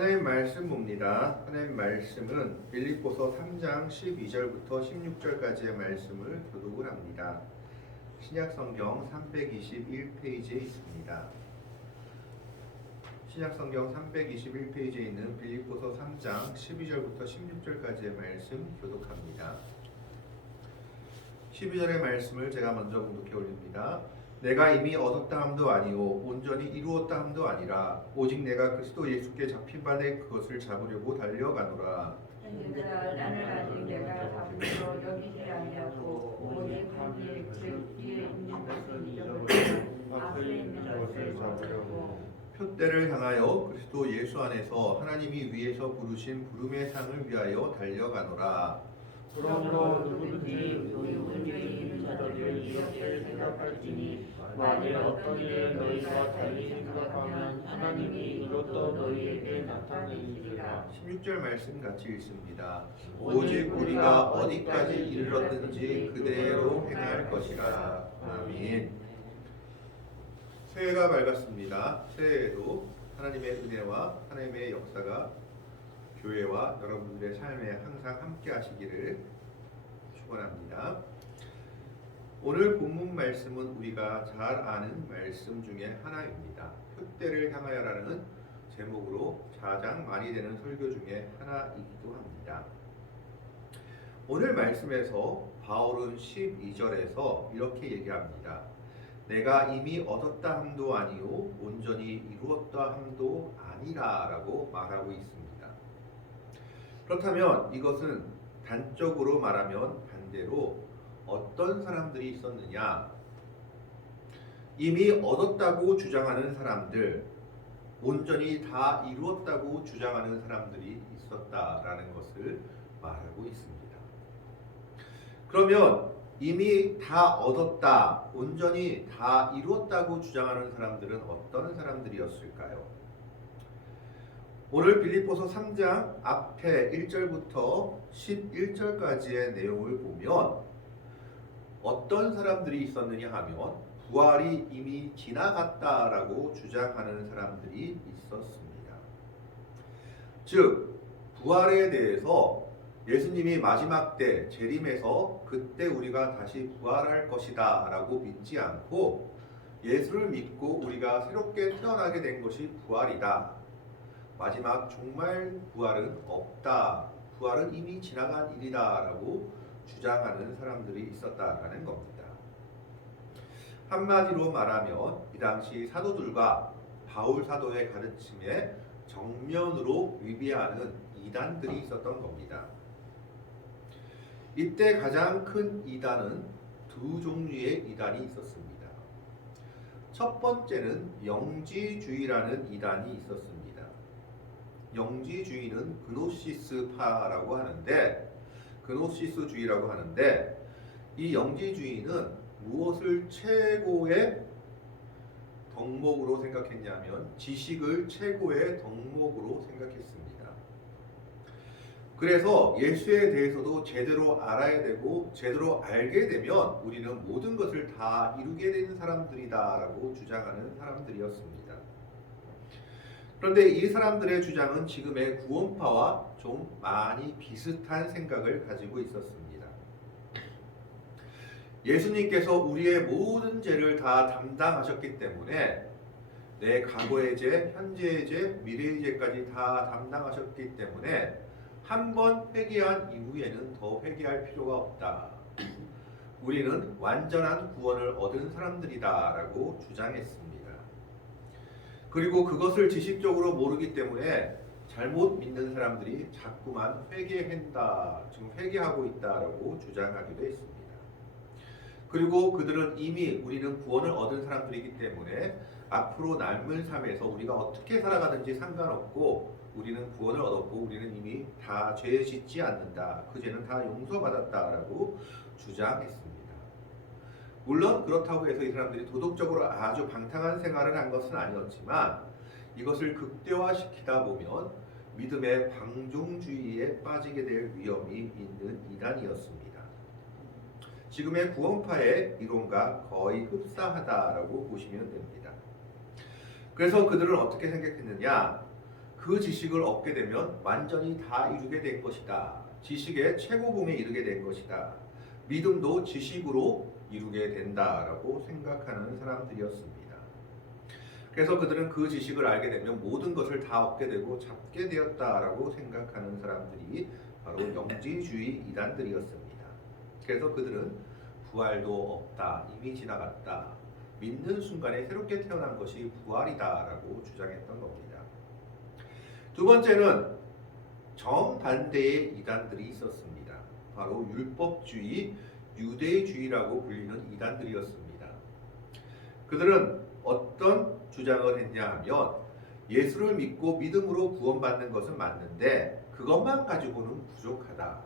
하나님 말씀 봅니다. 하나님 말씀은 빌립보서 3장 12절부터 16절까지의 말씀을 교독을 합니다. 신약성경 321페이지에 있습니다. 신약성경 321페이지에 있는 빌립보서 3장 12절부터 16절까지의 말씀 교독합니다. 12절의 말씀을 제가 먼저 공독해 올립니다. 내가 이미 얻었다 함도 아니요 온전히 이루었다 함도 아니라 오직 내가 그리스도 예수께 잡힌 바 내 그것을 잡으려고 달려가노라. 얘들아, 나는 아직 내가 잡으려 여기지 아니하고 오직 하늘에 즉 뒤에 있는 것을 잊어버리고 앞에 있는 것을 잡으려고 표대를 향하여 그리스도 예수 안에서 하나님이 위에서 부르신 부름의 상을 위하여 달려가노라. 그러므로 누구든지 우리 온전히 있는 자들을 이렇게 생각할지니 만일 어떤 일에 너희가 달리 생각하면 하나님이 이것도 너희에게 나타내시리라. 16절 말씀 같이 읽습니다. 오직 우리가 어디까지 이르렀든지 그대로 행할 것이라. 아멘. 새해가 밝았습니다. 새해에도 하나님의 은혜와 하나님의 역사가 교회와 여러분들의 삶에 항상 함께 하시기를 축원합니다. 오늘 본문 말씀은 우리가 잘 아는 말씀 중에 하나입니다. 표대를 향하여라는 제목으로 가장 많이 되는 설교 중에 하나이기도 합니다. 오늘 말씀에서 바울은 12절에서 이렇게 얘기합니다. 내가 이미 얻었다 함도 아니요 온전히 이루었다 함도 아니라 라고 말하고 있습니다. 그렇다면 이것은 단적으로 말하면 반대로 어떤 사람들이 있었느냐? 이미 얻었다고 주장하는 사람들, 온전히 다 이루었다고 주장하는 사람들이 있었다라는 것을 말하고 있습니다. 그러면 이미 다 얻었다, 온전히 다 이루었다고 주장하는 사람들은 어떤 사람들이었을까요? 오늘 빌립보서 3장 앞에 1절부터 11절까지의 내용을 보면 어떤 사람들이 있었느냐 하면 부활이 이미 지나갔다라고 주장하는 사람들이 있었습니다. 즉 부활에 대해서 예수님이 마지막 때 재림해서 그때 우리가 다시 부활할 것이다 라고 믿지 않고 예수를 믿고 우리가 새롭게 태어나게 된 것이 부활이다. 마지막 종말 부활은 없다. 부활은 이미 지나간 일이다 라고 주장하는 사람들이 있었다라는 겁니다. 한마디로 말하면 이 당시 사도들과 바울 사도의 가르침에 정면으로 위배하는 이단들이 있었던 겁니다. 이때 가장 큰 이단은 두 종류의 이단이 있었습니다. 첫 번째는 영지주의라는 이단이 있었습니다. 영지주의는 그노시스파라고 하는데 그노시스주의라고 하는데 이 영지주의는 무엇을 최고의 덕목으로 생각했냐면 지식을 최고의 덕목으로 생각했습니다. 그래서 예수에 대해서도 제대로 알아야 되고 제대로 알게 되면 우리는 모든 것을 다 이루게 되는 사람들이다라고 주장하는 사람들이었습니다. 그런데 이 사람들의 주장은 지금의 구원파와 좀 많이 비슷한 생각을 가지고 있었습니다. 예수님께서 우리의 모든 죄를 다 담당하셨기 때문에 내 과거의 죄, 현재의 죄, 미래의 죄까지 다 담당하셨기 때문에 한 번 회개한 이후에는 더 회개할 필요가 없다. 우리는 완전한 구원을 얻은 사람들이다 라고 주장했습니다. 그리고 그것을 지식적으로 모르기 때문에 잘못 믿는 사람들이 자꾸만 회개한다, 지금 회개하고 있다라고 주장하기도 했습니다. 그리고 그들은 이미 우리는 구원을 얻은 사람들이기 때문에 앞으로 남은 삶에서 우리가 어떻게 살아가든지 상관없고 우리는 구원을 얻었고 우리는 이미 다 죄 짓지 않는다. 그 죄는 다 용서받았다라고 주장했습니다. 물론 그렇다고 해서 이 사람들이 도덕적으로 아주 방탕한 생활을 한 것은 아니었지만 이것을 극대화시키다 보면 믿음의 방종주의에 빠지게 될 위험이 있는 이단이었습니다. 지금의 구원파의 이론과 거의 흡사하다라고 보시면 됩니다. 그래서 그들은 어떻게 생각했느냐? 그 지식을 얻게 되면 완전히 다 이루게 된 것이다. 지식의 최고봉에 이르게 된 것이다. 믿음도 지식으로 이루게 된다라고 생각하는 사람들이었습니다. 그래서 그들은 그 지식을 알게 되면 모든 것을 다 얻게 되고 잡게 되었다라고 생각하는 사람들이 바로 영지주의 이단들이었습니다. 그래서 그들은 부활도 없다, 이미 지나갔다, 믿는 순간에 새롭게 태어난 것이 부활이다라고 주장했던 겁니다. 두 번째는 정반대의 이단들이 있었습니다. 바로 율법주의, 유대주의라고 불리는 이단들이었습니다. 그들은 어떤 주장을 했냐 하면 예수를 믿고 믿음으로 구원받는 것은 맞는데 그것만 가지고는 부족하다.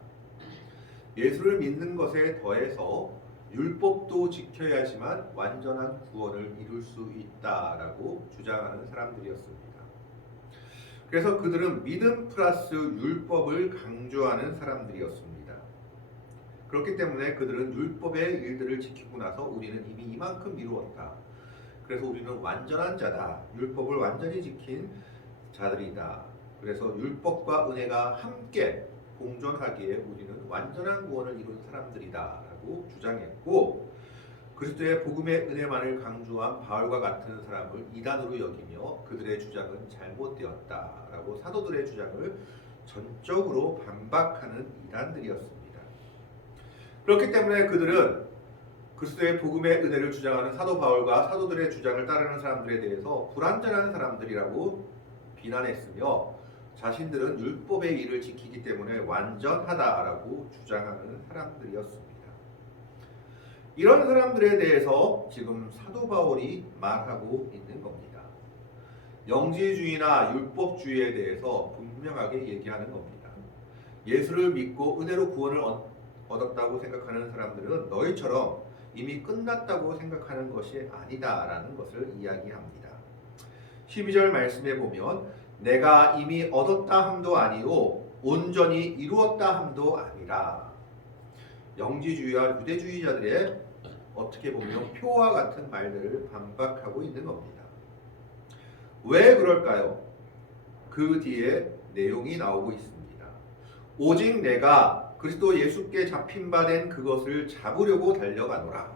예수를 믿는 것에 더해서 율법도 지켜야지만 완전한 구원을 이룰 수 있다라고 주장하는 사람들이었습니다. 그래서 그들은 믿음 플러스 율법을 강조하는 사람들이었습니다. 그렇기 때문에 그들은 율법의 일들을 지키고 나서 우리는 이미 이만큼 이루었다. 그래서 우리는 완전한 자다. 율법을 완전히 지킨 자들이다. 그래서 율법과 은혜가 함께 공존하기에 우리는 완전한 구원을 이룬 사람들이다 라고 주장했고, 그리스도의 복음의 은혜만을 강조한 바울과 같은 사람을 이단으로 여기며 그들의 주장은 잘못되었다 라고 사도들의 주장을 전적으로 반박하는 이단들이었습니다. 그렇기 때문에 그들은 그리스도의 복음의 은혜를 주장하는 사도 바울과 사도들의 주장을 따르는 사람들에 대해서 불완전한 사람들이라고 비난했으며, 자신들은 율법의 일을 지키기 때문에 완전하다라고 주장하는 사람들이었습니다. 이런 사람들에 대해서 지금 사도 바울이 말하고 있는 겁니다. 영지주의나 율법주의에 대해서 분명하게 얘기하는 겁니다. 예수를 믿고 은혜로 구원을 얻었다고 생각하는 사람들은 너희처럼 이미 끝났다고 생각하는 것이 아니다라는 것을 이야기합니다. 12절 말씀에 보면 내가 이미 얻었다 함도 아니요 온전히 이루었다 함도 아니라, 영지주의와 유대주의자들의 어떻게 보면 표와 같은 말들을 반박하고 있는 겁니다. 왜 그럴까요? 그 뒤에 내용이 나오고 있습니다. 오직 내가 그리스도 예수께 잡힌 바 된 그것을 잡으려고 달려가노라.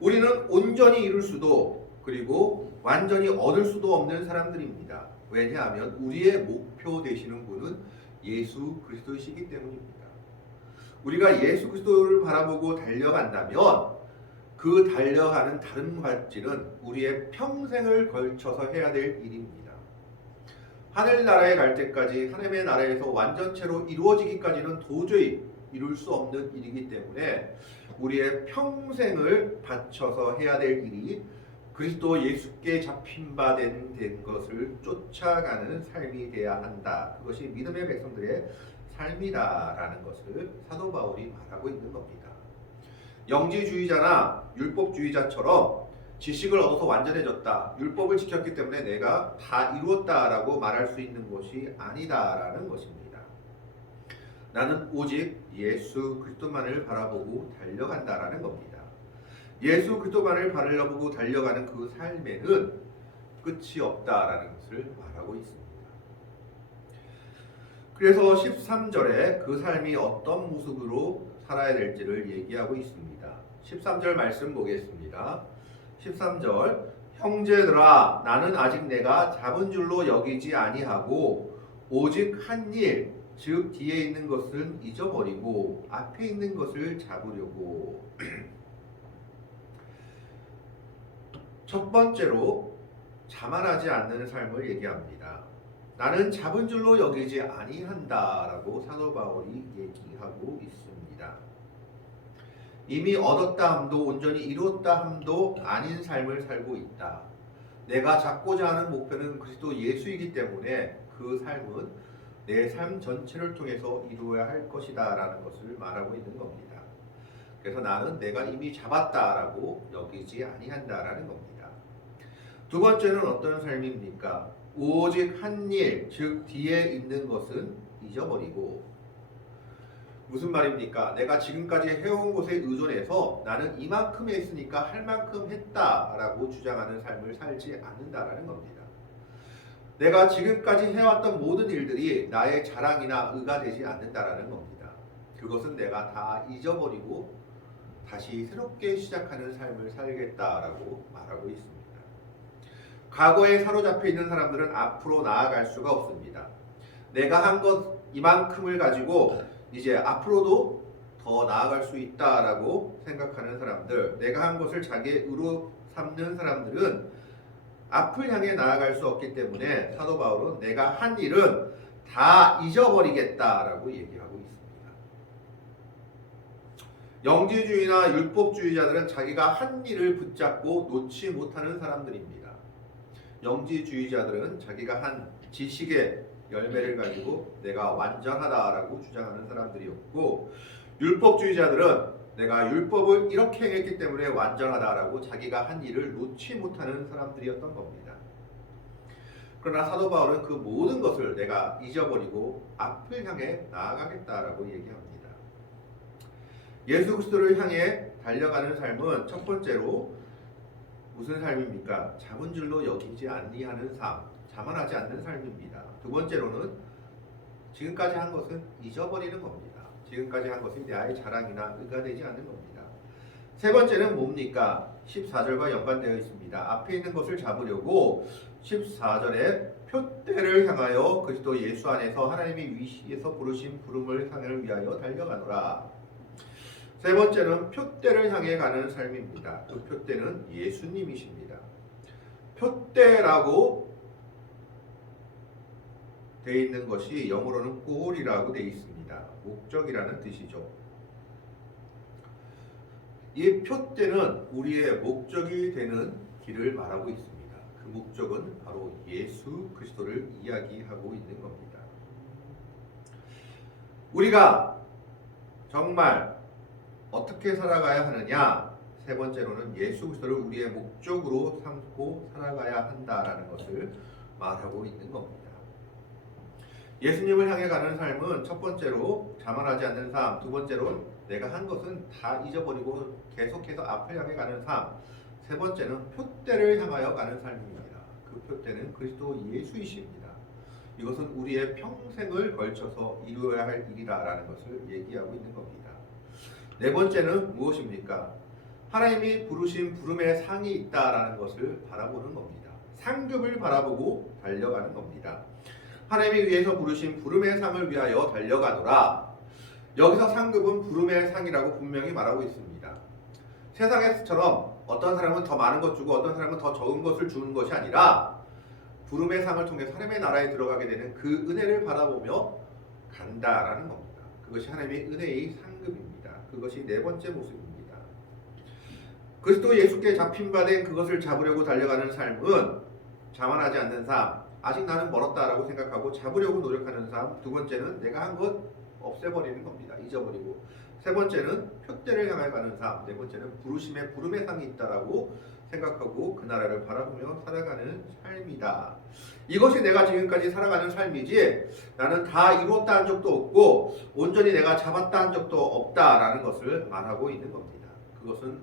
우리는 온전히 이룰 수도 그리고 완전히 얻을 수도 없는 사람들입니다. 왜냐하면 우리의 목표 되시는 분은 예수 그리스도이시기 때문입니다. 우리가 예수 그리스도를 바라보고 달려간다면 그 달려가는 다른 발질은 우리의 평생을 걸쳐서 해야 될 일입니다. 하늘나라에 갈 때까지 하나님의 나라에서 완전체로 이루어지기까지는 도저히 이룰 수 없는 일이기 때문에 우리의 평생을 바쳐서 해야 될 일이 그리스도 예수께 잡힌 바 된 것을 쫓아가는 삶이 되어야 한다. 그것이 믿음의 백성들의 삶이다라는 것을 사도 바울이 말하고 있는 겁니다. 영지주의자나 율법주의자처럼 지식을 얻어서 완전해졌다, 율법을 지켰기 때문에 내가 다 이루었다라고 말할 수 있는 것이 아니다라는 것입니다. 나는 오직 예수 그리스도만을 바라보고 달려간다라는 겁니다. 예수 그리스도만을 바라보고 달려가는 그 삶에는 끝이 없다라는 것을 말하고 있습니다. 그래서 13절에 그 삶이 어떤 모습으로 살아야 될지를 얘기하고 있습니다. 13절 말씀 보겠습니다. 13절 형제들아 나는 아직 내가 잡은 줄로 여기지 아니하고 오직 한 일 즉 뒤에 있는 것은 잊어버리고 앞에 있는 것을 잡으려고. 첫 번째로 자만하지 않는 삶을 얘기합니다. 나는 잡은 줄로 여기지 아니한다라고 사도 바울이 얘기하고 있습니다. 이미 얻었다 함도 온전히 이루었다 함도 아닌 삶을 살고 있다. 내가 잡고자 하는 목표는 그리스도 예수이기 때문에 그 삶은 내 삶 전체를 통해서 이루어야 할 것이다 라는 것을 말하고 있는 겁니다. 그래서 나는 내가 이미 잡았다라고 여기지 아니한다라는 겁니다. 두 번째는 어떤 삶입니까? 오직 한 일, 즉 뒤에 있는 것은 잊어버리고. 무슨 말입니까? 내가 지금까지 해온 것에 의존해서 나는 이만큼 했으니까 할 만큼 했다라고 주장하는 삶을 살지 않는다라는 겁니다. 내가 지금까지 해왔던 모든 일들이 나의 자랑이나 의가 되지 않는다라는 겁니다. 그것은 내가 다 잊어버리고 다시 새롭게 시작하는 삶을 살겠다라고 말하고 있습니다. 과거에 사로잡혀 있는 사람들은 앞으로 나아갈 수가 없습니다. 내가 한 것 이만큼을 가지고 이제 앞으로도 더 나아갈 수 있다라고 생각하는 사람들, 내가 한 것을 자기의 의로 삼는 사람들은 앞을 향해 나아갈 수 없기 때문에 사도 바울은 내가 한 일은 다 잊어버리겠다라고 얘기하고 있습니다. 영지주의나 율법주의자들은 자기가 한 일을 붙잡고 놓지 못하는 사람들입니다. 영지주의자들은 자기가 한 지식의 열매를 가지고 내가 완전하다라고 주장하는 사람들이었고, 율법주의자들은 내가 율법을 이렇게 행했기 때문에 완전하다라고 자기가 한 일을 놓지 못하는 사람들이었던 겁니다. 그러나 사도 바울은 그 모든 것을 내가 잊어버리고 앞을 향해 나아가겠다라고 얘기합니다. 예수 그리스도를 향해 달려가는 삶은 첫 번째로 무슨 삶입니까? 자본줄로 여기지 아니하는 삶, 자만하지 않는 삶입니다. 두 번째로는 지금까지 한 것은 잊어버리는 겁니다. 지금까지 한 것이 나의 자랑이나 의가 되지 않는 겁니다. 세 번째는 뭡니까? 14절과 연관되어 있습니다. 앞에 있는 것을 잡으려고 14절에 표대를 향하여 그리스도 예수 안에서 하나님이 위시에서 부르신 부름을 상을 위하여 달려가노라. 세 번째는 표대를 향해 가는 삶입니다. 그 표대는 예수님이십니다. 표대라고 되어 있는 것이 영어로는 골이라고 되어 있습니다. 목적이라는 뜻이죠. 이 표대는 우리의 목적이 되는 길을 말하고 있습니다. 그 목적은 바로 예수 그리스도를 이야기하고 있는 겁니다. 우리가 정말 어떻게 살아가야 하느냐? 세 번째로는 예수 그리스도를 우리의 목적으로 삼고 살아가야 한다라는 것을 말하고 있는 겁니다. 예수님을 향해 가는 삶은 첫 번째로 자만하지 않는 삶, 두 번째로 내가 한 것은 다 잊어버리고 계속해서 앞을 향해 가는 삶, 세 번째는 표대를 향하여 가는 삶입니다. 그 표대는 그리스도 예수이십니다. 이것은 우리의 평생을 걸쳐서 이루어야 할 일이다라는 것을 얘기하고 있는 겁니다. 네 번째는 무엇입니까? 하나님이 부르신 부름의 상이 있다라는 것을 바라보는 겁니다. 상급을 바라보고 달려가는 겁니다. 하나님이 위해서 부르신 부름의 상을 위하여 달려가노라. 여기서 상급은 부름의 상이라고 분명히 말하고 있습니다. 세상에서처럼 어떤 사람은 더 많은 것 주고 어떤 사람은 더 적은 것을 주는 것이 아니라 부름의 상을 통해 하나님의 나라에 들어가게 되는 그 은혜를 바라보며 간다라는 겁니다. 그것이 하나님의 은혜의 상급입니다. 그것이 네 번째 모습입니다. 그리스도 예수께 잡힌 바 된 그것을 잡으려고 달려가는 삶은 자만하지 않는 삶, 아직 나는 멀었다라고 생각하고 잡으려고 노력하는 삶. 두 번째는 내가 한 것 없애버리는 겁니다. 잊어버리고. 세 번째는 표대를 향해 가는 삶. 네 번째는 부름의 상이 있다라고 생각하고 그 나라를 바라보며 살아가는 삶이다. 이것이 내가 지금까지 살아가는 삶이지 나는 다 이루었다 한 적도 없고 온전히 내가 잡았다 한 적도 없다라는 것을 말하고 있는 겁니다. 그것은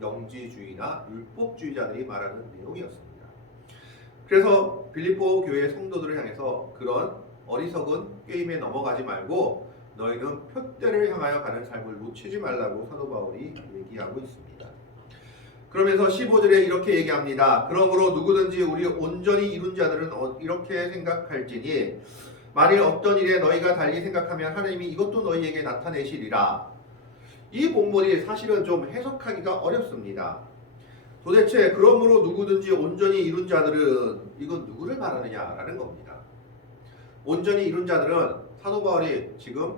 영지주의나 율법주의자들이 말하는 내용이었습니다. 그래서 빌립보 교회 성도들을 향해서 그런 어리석은 게임에 넘어가지 말고 너희는 표대를 향하여 가는 삶을 놓치지 말라고 사도 바울이 얘기하고 있습니다. 그러면서 15절에 이렇게 얘기합니다. 그러므로 누구든지 우리 온전히 이룬 자들은 이렇게 생각할지니 만일 어떤 일에 너희가 달리 생각하면 하나님이 이것도 너희에게 나타내시리라. 이 본문이 사실은 좀 해석하기가 어렵습니다. 도대체 그러므로 누구든지 온전히 이룬 자들은 이건 누구를 말하느냐라는 겁니다. 온전히 이룬 자들은 사도 바울이 지금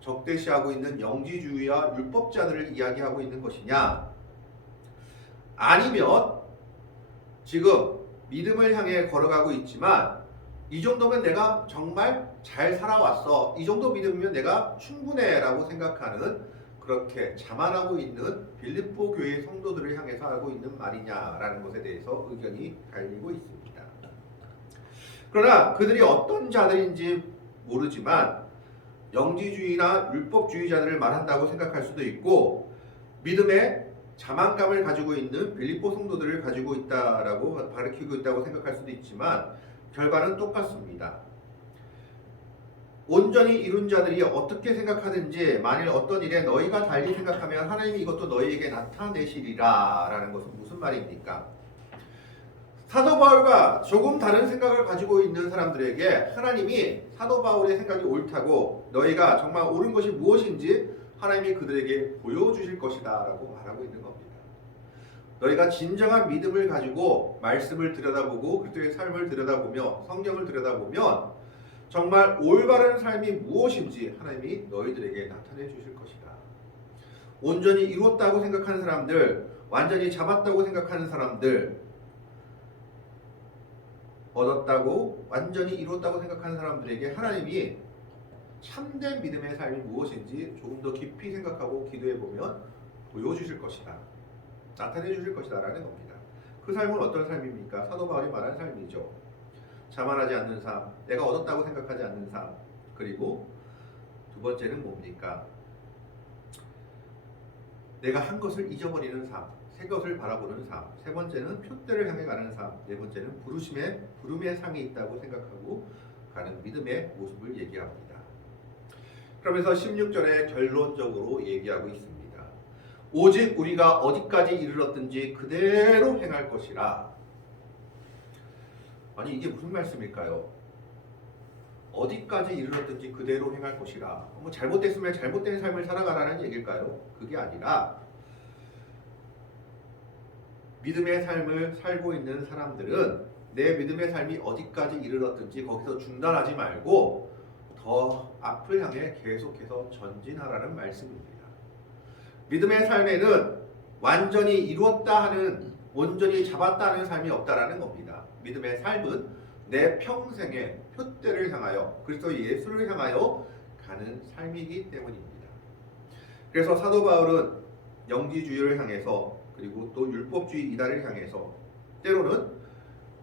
적대시하고 있는 영지주의와 율법자들을 이야기하고 있는 것이냐? 아니면 지금 믿음을 향해 걸어가고 있지만 이 정도면 내가 정말 잘 살아왔어. 이 정도 믿음이면 내가 충분해 라고 생각하는 그렇게 자만하고 있는 빌립보 교회 성도들을 향해서 하고 있는 말이냐라는 것에 대해서 의견이 갈리고 있습니다. 그러나 그들이 어떤 자들인지 모르지만 영지주의나 율법주의자들을 말한다고 생각할 수도 있고 믿음의 자만감을 가지고 있는 빌립보 성도들을 가지고 있다라고 가르치고 있다고 생각할 수도 있지만 결과는 똑같습니다. 온전히 이룬 자들이 어떻게 생각하든지 만일 어떤 일에 너희가 달리 생각하면 하나님이 이것도 너희에게 나타내시리라 라는 것은 무슨 말입니까? 사도 바울과 조금 다른 생각을 가지고 있는 사람들에게 하나님이 사도 바울의 생각이 옳다고 너희가 정말 옳은 것이 무엇인지 하나님이 그들에게 보여주실 것이다 라고 말하고 있는 겁니다. 너희가 진정한 믿음을 가지고 말씀을 들여다보고 그리스도의 삶을 들여다보며 성경을 들여다보면 정말 올바른 삶이 무엇인지 하나님이 너희들에게 나타내 주실 것이다. 온전히 이뤘다고 생각하는 사람들, 완전히 잡았다고 생각하는 사람들, 얻었다고 완전히 이뤘다고 생각하는 사람들에게 하나님이 참된 믿음의 삶이 무엇인지 조금 더 깊이 생각하고 기도해보면 보여주실 것이다. 나타내 주실 것이다 라는 겁니다. 그 삶은 어떤 삶입니까? 사도 바울이 말한 삶이죠. 자만하지 않는 삶, 내가 얻었다고 생각하지 않는 삶, 그리고 두 번째는 뭡니까? 내가 한 것을 잊어버리는 삶, 새 것을 바라보는 삶, 세 번째는 표대를 향해 가는 삶, 네 번째는 부름의 상이 있다고 생각하고 가는 믿음의 모습을 얘기합니다. 그러면서 16절에 결론적으로 얘기하고 있습니다. 오직 우리가 어디까지 이르렀든지 그대로 행할 것이라. 아니 이게 무슨 말씀일까요? 어디까지 이르렀든지 그대로 행할 것이라. 뭐 잘못됐으면 잘못된 삶을 살아가라는 얘기일까요? 그게 아니라 믿음의 삶을 살고 있는 사람들은 내 믿음의 삶이 어디까지 이르렀든지 거기서 중단하지 말고 더 앞을 향해 계속해서 전진하라는 말씀입니다. 믿음의 삶에는 완전히 이루었다 하는, 온전히 잡았다 하는 삶이 없다라는 겁니다. 믿음의 삶은 내 평생의 표대를 향하여 그리스도 예수를 향하여 가는 삶이기 때문입니다. 그래서 사도 바울은 영지주의를 향해서 그리고 또 율법주의 이단을 향해서 때로는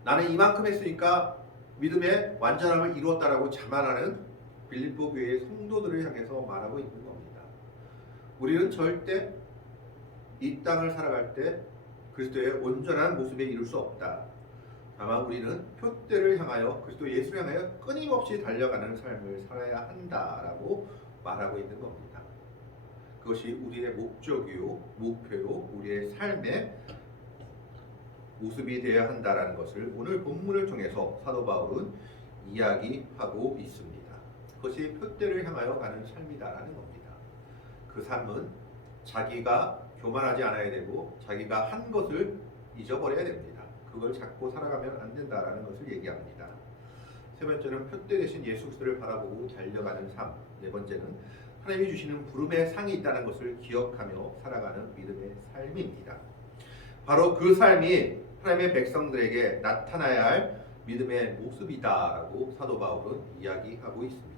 나는 이만큼 했으니까 믿음의 완전함을 이루었다라고 자만하는 빌립보 교회의 성도들을 향해서 말하고 있는 겁니다. 우리는 절대 이 땅을 살아갈 때 그리스도의 온전한 모습에 이룰 수 없다. 다만 우리는 표대를 향하여 그리스도 예수를 향하여 끊임없이 달려가는 삶을 살아야 한다라고 말하고 있는 겁니다. 그것이 우리의 목적이요, 목표요, 우리의 삶의 모습이 되어야 한다라는 것을 오늘 본문을 통해서 사도 바울은 이야기하고 있습니다. 그것이 표대를 향하여 가는 삶이다라는 겁니다. 그 삶은 자기가 교만하지 않아야 되고 자기가 한 것을 잊어버려야 됩니다. 그걸 잡고 살아가면 안 된다라는 것을 얘기합니다. 세 번째는 표대 대신 예수 그리스도를 바라보고 달려가는 삶. 네 번째는 하나님이 주시는 부름의 상이 있다는 것을 기억하며 살아가는 믿음의 삶입니다. 바로 그 삶이 하나님의 백성들에게 나타나야 할 믿음의 모습이다라고 사도 바울은 이야기하고 있습니다.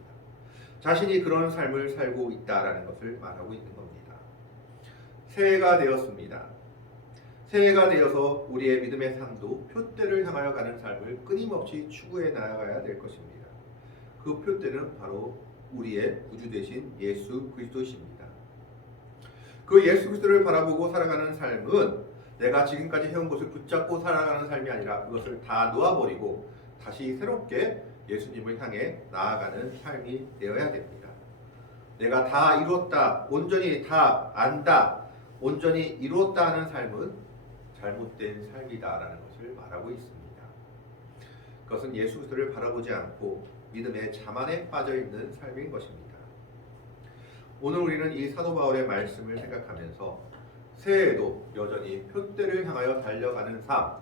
자신이 그런 삶을 살고 있다라는 것을 말하고 있는 겁니다. 새해가 되었습니다. 새해가 되어서 우리의 믿음의 삶도 표대를 향하여 가는 삶을 끊임없이 추구해 나아가야 될 것입니다. 그 표대는 바로 우리의 구주 되신 예수 그리스도이십니다. 그 예수 그리스도를 바라보고 살아가는 삶은 내가 지금까지 해온 것을 붙잡고 살아가는 삶이 아니라 그것을 다 놓아버리고 다시 새롭게 예수님을 향해 나아가는 삶이 되어야 됩니다. 내가 다 이루었다, 온전히 다 안다, 온전히 이루었다 하는 삶은 잘못된 삶이다라는 것을 말하고 있습니다. 그것은 예수 그리스도를 바라보지 않고 믿음의 자만에 빠져 있는 삶인 것입니다. 오늘 우리는 이 사도 바울의 말씀을 생각하면서 새해에도 여전히 표대를 향하여 달려가는 삶,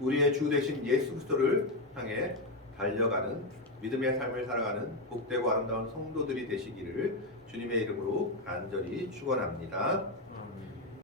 우리의 주 되신 예수 그리스도를 향해 달려가는 믿음의 삶을 살아가는 복되고 아름다운 성도들이 되시기를 주님의 이름으로 간절히 축원합니다.